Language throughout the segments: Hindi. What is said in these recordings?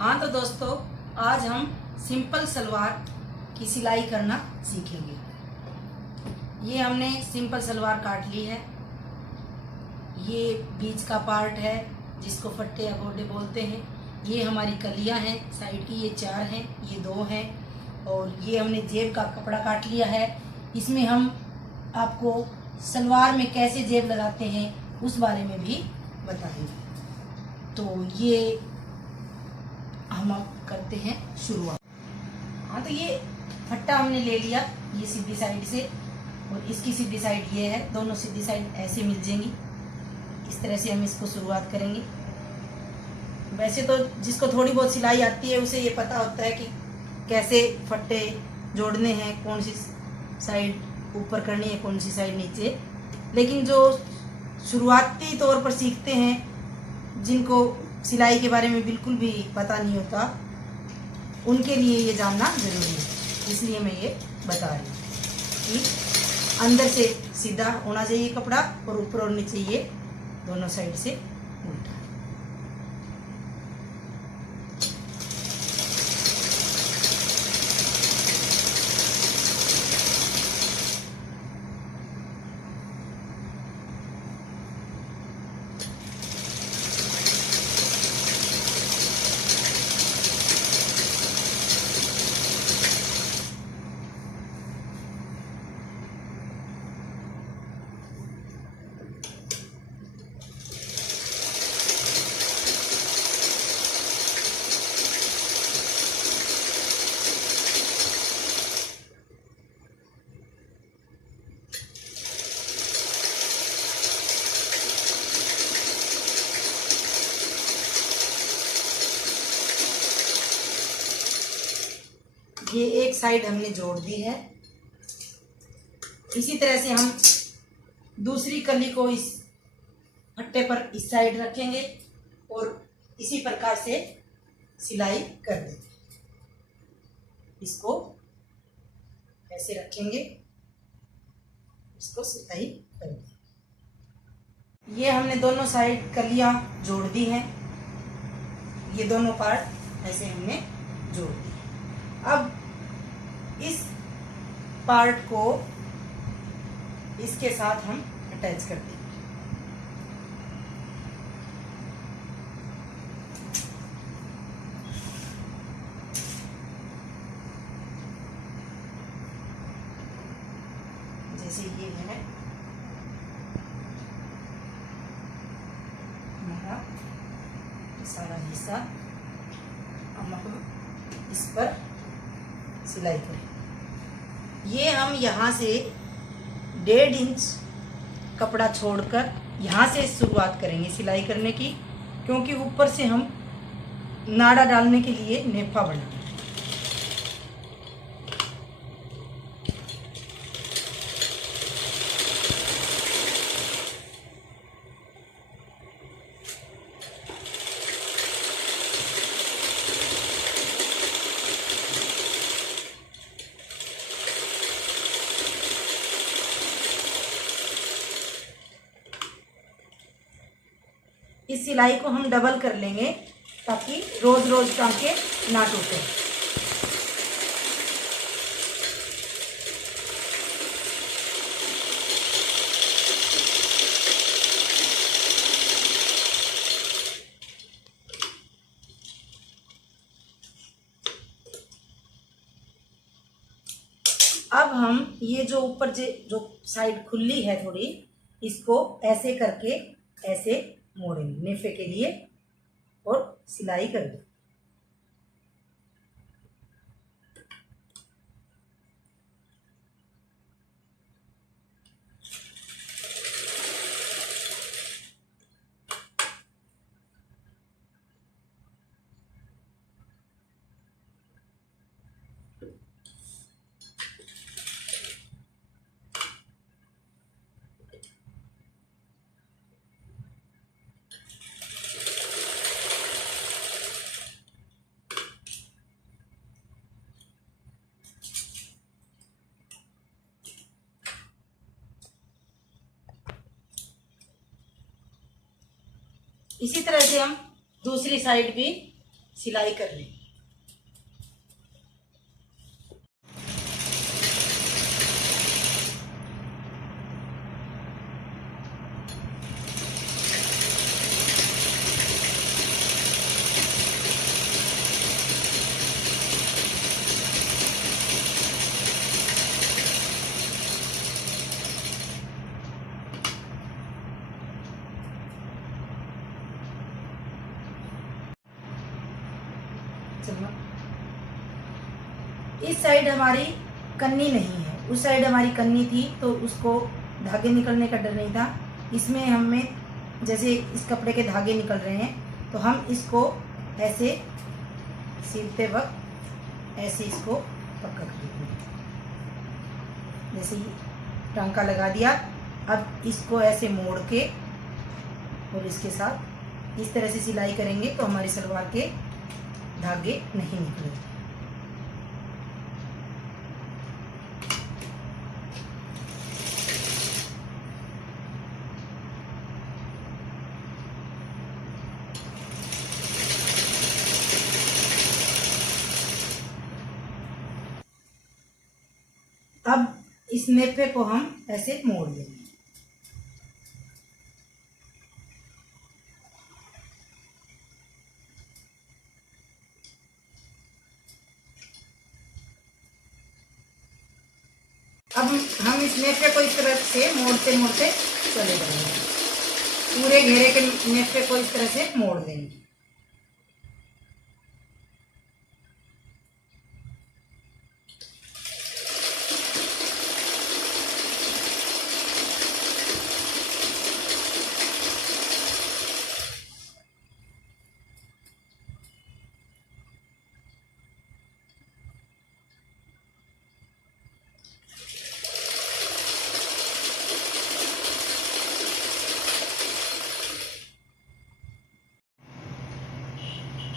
हाँ तो दोस्तों, आज हम सिंपल सलवार की सिलाई करना सीखेंगे। ये हमने सिंपल सलवार काट ली है। ये बीच का पार्ट है जिसको फट्टे या गोडे बोलते हैं। ये हमारी कलियां हैं साइड की, ये 4 हैं, ये 2 हैं। और ये हमने जेब का कपड़ा काट लिया है। इसमें हम आपको सलवार में कैसे जेब लगाते हैं उस बारे में भी बताएंगे। तो ये हम अब करते हैं शुरुआत। हाँ तो ये फट्टा हमने ले लिया, ये सीधी साइड से, और इसकी सीधी साइड ये है। दोनों सीधी साइड ऐसे मिल जाएंगी। इस तरह से हम इसको शुरुआत करेंगे। वैसे तो जिसको थोड़ी बहुत सिलाई आती है उसे ये पता होता है कि कैसे फट्टे जोड़ने हैं, कौन सी साइड ऊपर करनी है, कौन सी साइड नीचे। लेकिन जो शुरुआती तौर पर सीखते हैं, जिनको सिलाई के बारे में बिल्कुल भी पता नहीं होता, उनके लिए ये जानना ज़रूरी है। इसलिए मैं ये बता रही हूँ कि अंदर से सीधा होना चाहिए कपड़ा और ऊपर और नीचे ये दोनों साइड से उल्टा। ये एक साइड हमने जोड़ दी है। इसी तरह से हम दूसरी कली को इस फट्टे पर इस साइड रखेंगे और इसी प्रकार से सिलाई कर देंगे। इसको ऐसे रखेंगे, इसको सिलाई कर देंगे। ये हमने दोनों साइड कलियां जोड़ दी हैं। ये दोनों पार्ट ऐसे हमने जोड़ दिए। अब इस पार्ट को इसके साथ हम अटैच कर देंगे। जैसे ये है हमारा सारा हिस्सा, हम इस पर सिलाई करें। ये हम यहाँ से 1.5 इंच कपड़ा छोड़कर यहाँ से शुरुआत करेंगे सिलाई करने की, क्योंकि ऊपर से हम नाड़ा डालने के लिए नेफा बनाएंगे। इस सिलाई को हम डबल कर लेंगे ताकि रोज रोज टांके ना टूटे। अब हम ये जो ऊपर जो साइड खुली है थोड़ी, इसको ऐसे करके ऐसे मोड़ेंगे नेफे के लिए और सिलाई कर देंगे। इसी तरह से हम दूसरी साइड भी सिलाई कर लें। इस साइड हमारी कन्नी नहीं है, उस साइड हमारी कन्नी थी तो उसको धागे निकलने का डर नहीं था। इसमें हमें जैसे इस कपड़े के धागे निकल रहे हैं तो हम इसको ऐसे सिलते वक्त ऐसे इसको पकड़ लेंगे। जैसे टांका लगा दिया, अब इसको ऐसे मोड़ के और इसके साथ इस तरह से सिलाई करेंगे तो हमारी सलवार के धागे नहीं निकलेंगे। अब इस नेफे को हम ऐसे मोड़ लेंगे। अब हम इस नेफे को इस तरह से मोड़ते मोड़ते चले जाएंगे, पूरे घेरे के नेफे को इस तरह से मोड़ देंगे।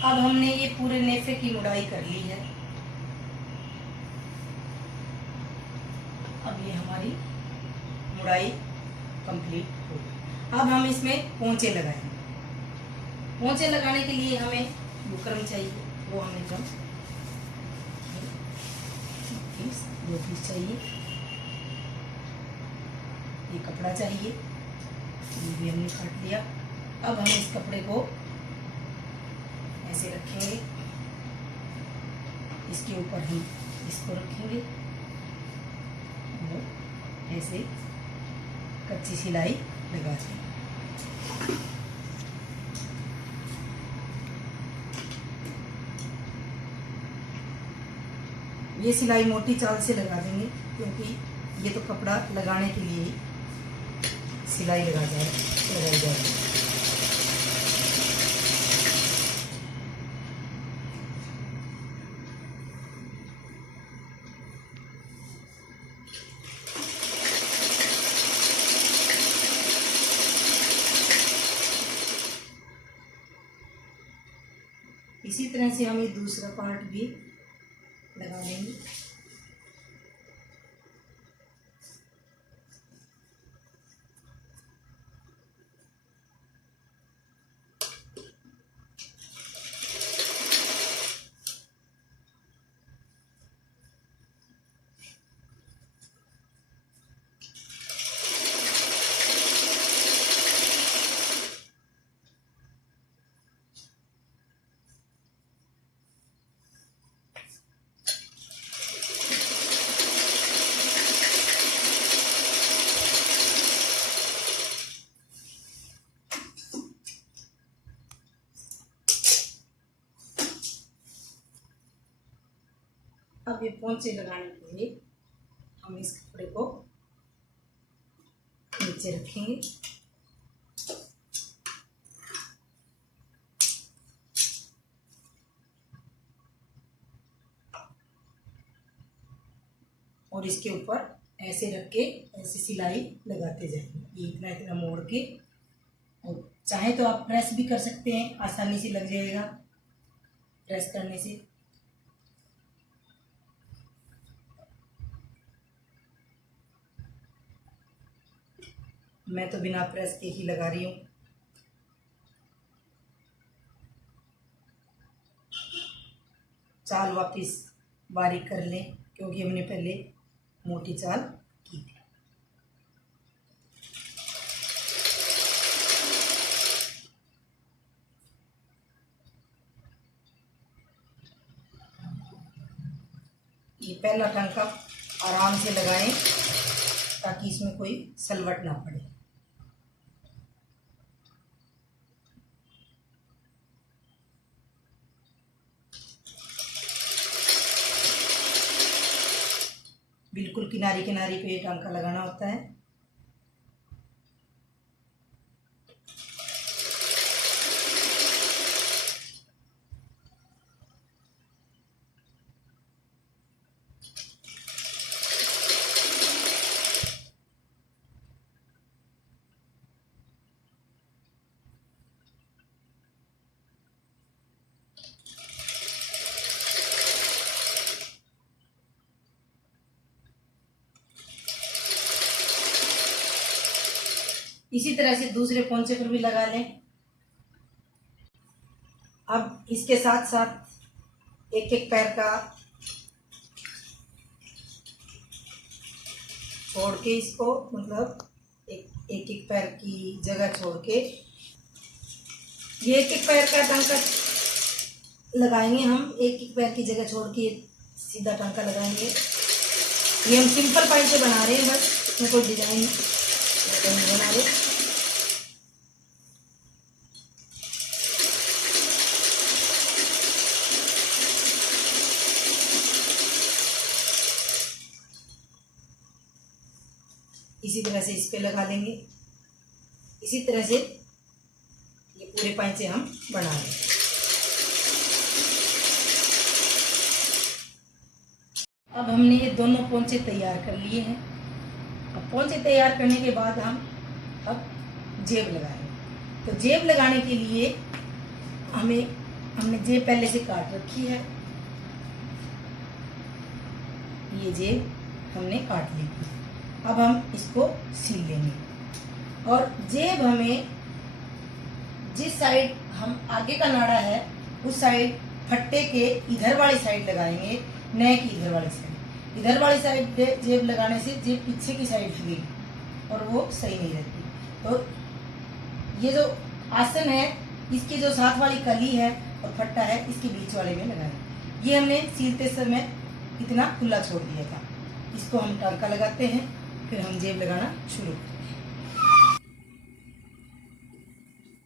अब हमने ये पूरे नेफे की मुड़ाई कर ली है। अब ये हमारी मुड़ाई कंप्लीट हो गई। अब हम इसमें पोंचे लगाएंगे। पोंचे लगाने के लिए हमें बुकरम चाहिए, वो हमें कम 2 पीस चाहिए। ये कपड़ा चाहिए, ये भी हमने काट लिया। अब हम इस कपड़े को ऐसे रखेंगे, इसके ऊपर हम इसको रखेंगे और ऐसे कच्ची सिलाई लगा देंगे। ये सिलाई मोटी चाल से लगा देंगे क्योंकि ये तो कपड़ा लगाने के लिए ही सिलाई लगाई जाएगी। इसी तरह से हम ये दूसरा पार्ट भी लगा देंगे। अब ये पोंचे लगाने के लिए हम इस कपड़े को नीचे रखेंगे और इसके ऊपर ऐसे रख के ऐसे सिलाई लगाते जाएंगे, ये इतना इतना मोड़ के। और चाहे तो आप प्रेस भी कर सकते हैं, आसानी से लग जाएगा प्रेस करने से। मैं तो बिना प्रेस के ही लगा रही हूँ। चाल वापस बारीक कर लें, क्योंकि हमने पहले मोटी चाल की थी। ये पहला टांका आराम से लगाएं ताकि इसमें कोई सलवट ना पड़े। बिल्कुल किनारी किनारी पे ये टांका लगाना होता है। इसी तरह से दूसरे पोंचे पर भी लगा लें। अब इसके साथ साथ एक एक पैर का छोड़ के, इसको मतलब एक एक पैर की जगह छोड़ के ये एक एक पैर का टांका लगाएंगे हम। एक एक पैर की जगह छोड़ के सीधा टांका लगाएंगे। ये हम सिंपल पाइप से बना रहे हैं, बस इसमें कोई डिजाइन नहीं बना रहे। इसी तरह से इस पे लगा लेंगे। इसी तरह से ये पूरे पांचे हम बना लेंगे। अब हमने ये दोनों पोंचे तैयार कर लिए हैं। अब पोंचे तैयार करने के बाद हम अब जेब लगाएंगे। तो जेब लगाने के लिए हमने जेब पहले से काट रखी है। ये जेब हमने काट ली थी। अब हम इसको सील लेंगे। और जेब हमें जिस साइड हम आगे का नाड़ा है उस साइड फट्टे के इधर वाली साइड लगाएंगे, नए की इधर वाली साइड। इधर वाली साइड जेब लगाने से जेब पीछे की साइड हिलेगी और वो सही नहीं रहती। तो ये जो आसन है, इसके जो साथ वाली कली है और फट्टा है, इसके बीच वाले में लगाएंगे। ये हमने सीलते समय इतना खुला छोड़ दिया था। इसको हम टांका लगाते हैं, फिर हम जेब लगाना शुरू करते हैं।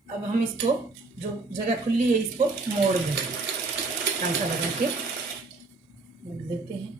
अब हम इसको, जो जगह खुली है, इसको मोड़ देंगे। टांका लगा के मोड़ देते हैं।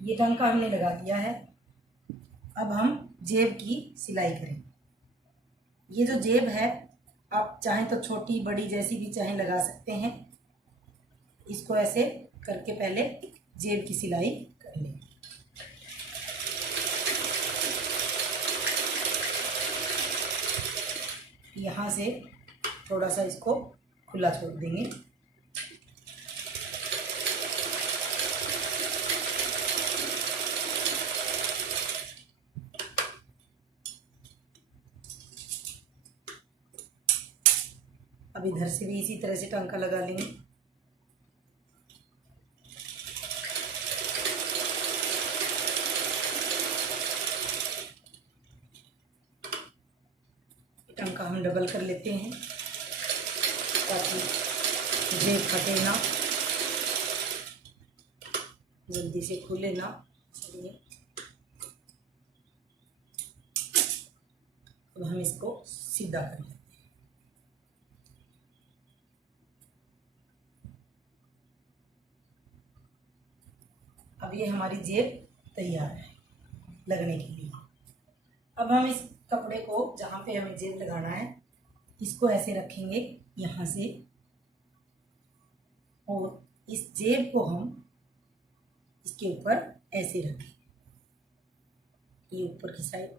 ये टांका हमने लगा दिया है। अब हम जेब की सिलाई करेंगे। ये जो जेब है, आप चाहें तो छोटी बड़ी जैसी भी चाहें लगा सकते हैं। इसको ऐसे करके पहले जेब की सिलाई कर लेंगे। यहाँ से थोड़ा सा इसको खुला छोड़ देंगे। अब इधर से भी इसी तरह से टांका लगा लेंगे। टांका हम डबल कर लेते हैं ताकि जेब फटे ना, जल्दी से खुले ना। चलिए, अब हम इसको सीधा कर लेते हैं। अब ये हमारी जेब तैयार है लगने के लिए। अब हम इस कपड़े को जहाँ पे हमें जेब लगाना है इसको ऐसे रखेंगे यहाँ से, और इस जेब को हम इसके ऊपर ऐसे रखेंगे। ये ऊपर की साइड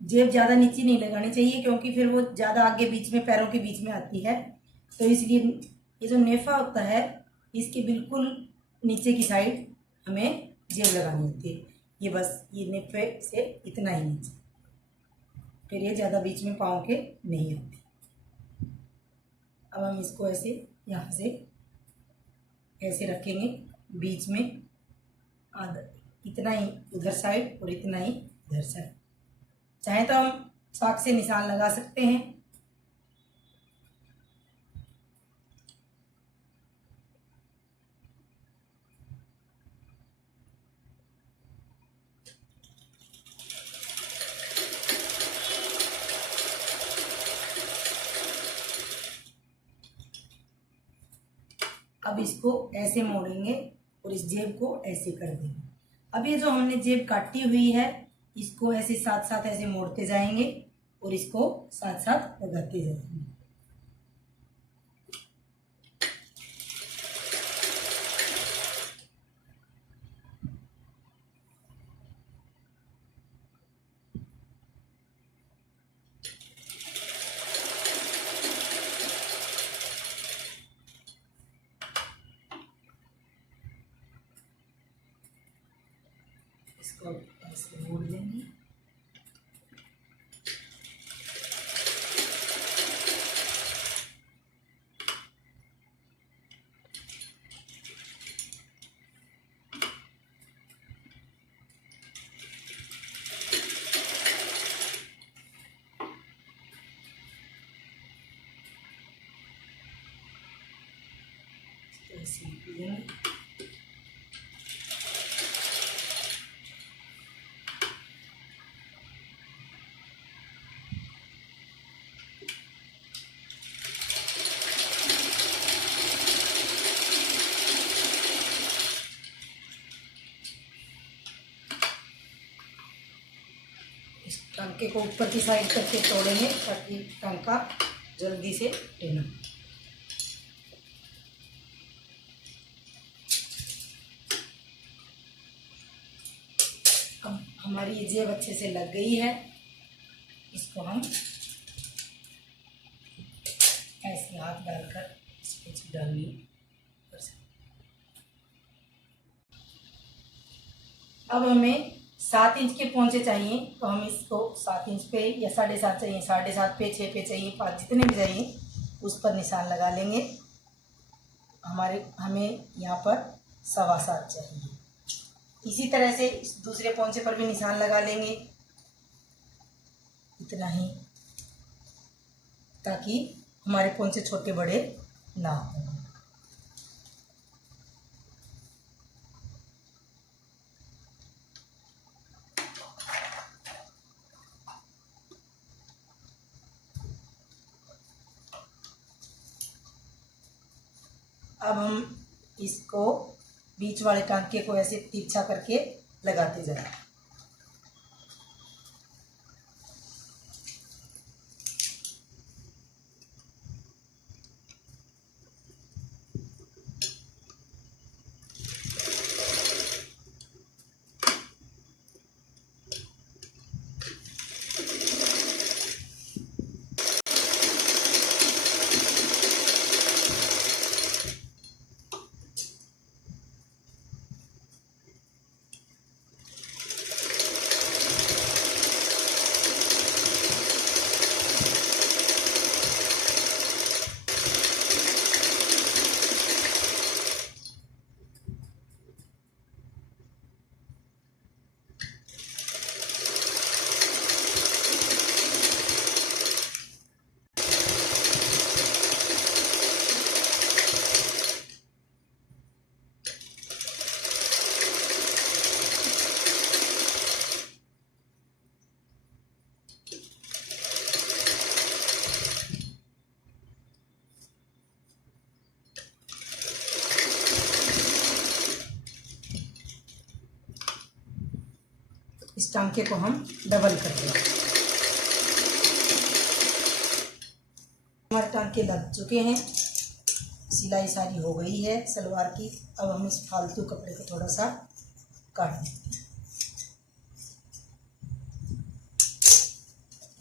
जेब ज़्यादा नीचे नहीं लगानी चाहिए क्योंकि फिर वो ज़्यादा आगे बीच में पैरों के बीच में आती है, तो इसलिए ये जो नेफा होता है इसके बिल्कुल नीचे की साइड हमें जेब लगानी होती है। ये बस ये नेफे से इतना ही नीचे, फिर ये ज़्यादा बीच में पाँव के नहीं आती। अब हम इसको ऐसे यहाँ से ऐसे रखेंगे बीच में, आधा इतना ही उधर साइड और इतना ही इधर साइड। चाहे तो हम चाक से निशान लगा सकते हैं। अब इसको ऐसे मोड़ेंगे और इस जेब को ऐसे कर देंगे। अब ये जो हमने जेब काटी हुई है इसको ऐसे साथ साथ ऐसे मोड़ते जाएंगे और इसको साथ साथ लगाते जाएंगे। इसको ऐसे मोड़ देंगे। ऐसे देंगे। इस टांके को ऊपर की साइड करके तोड़ेंगे ताकि टांका जल्दी से टेना। अब हमारी ये जेब अच्छे से लग गई है, इसको हम ऐसे हाथ डालकर इसको डालनी कर सकते। अब हमें 7 इंच के पोंचे चाहिए, तो हम इसको 7 इंच पे या 7.5 चाहिए, 7.5 पे, 6 पे चाहिए, 5 जितने भी चाहिए उस पर निशान लगा लेंगे। हमें यहाँ पर 7.25 चाहिए। इसी तरह से इस दूसरे पोंचे पर भी निशान लगा लेंगे इतना ही, ताकि हमारे पोंचे छोटे बड़े ना हो। अब हम इसको बीच वाले टांके को ऐसे तिरछा करके लगाते जाएं। इस टांके को हम डबल कर देंगे। हमारे टांके लग चुके हैं, सिलाई सारी हो गई है सलवार की। अब हम इस फालतू कपड़े को थोड़ा सा काट देते हैं।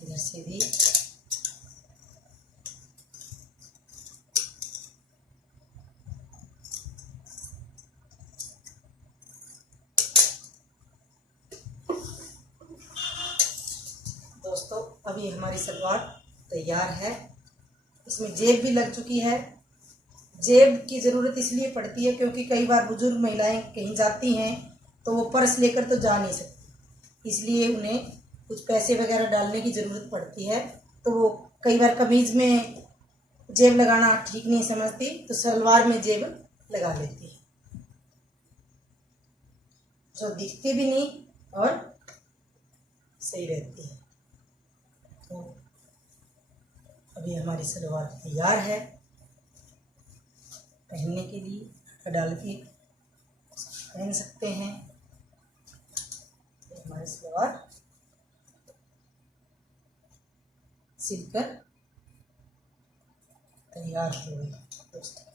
इधर से भी दोस्तों, अभी हमारी सलवार तैयार है। इसमें जेब भी लग चुकी है। जेब की ज़रूरत इसलिए पड़ती है क्योंकि कई बार बुजुर्ग महिलाएं कहीं जाती हैं तो वो पर्स लेकर तो जा नहीं सकती, इसलिए उन्हें कुछ पैसे वगैरह डालने की ज़रूरत पड़ती है। तो वो कई बार कमीज़ में जेब लगाना ठीक नहीं समझती, तो सलवार में जेब लगा लेती है, जो दिखती भी नहीं और सही रहती है। तो अभी हमारी सलवार तैयार है पहनने के लिए, डाल के पहन सकते हैं। तो हमारी सलवार सिलकर तैयार हो गई दोस्तों।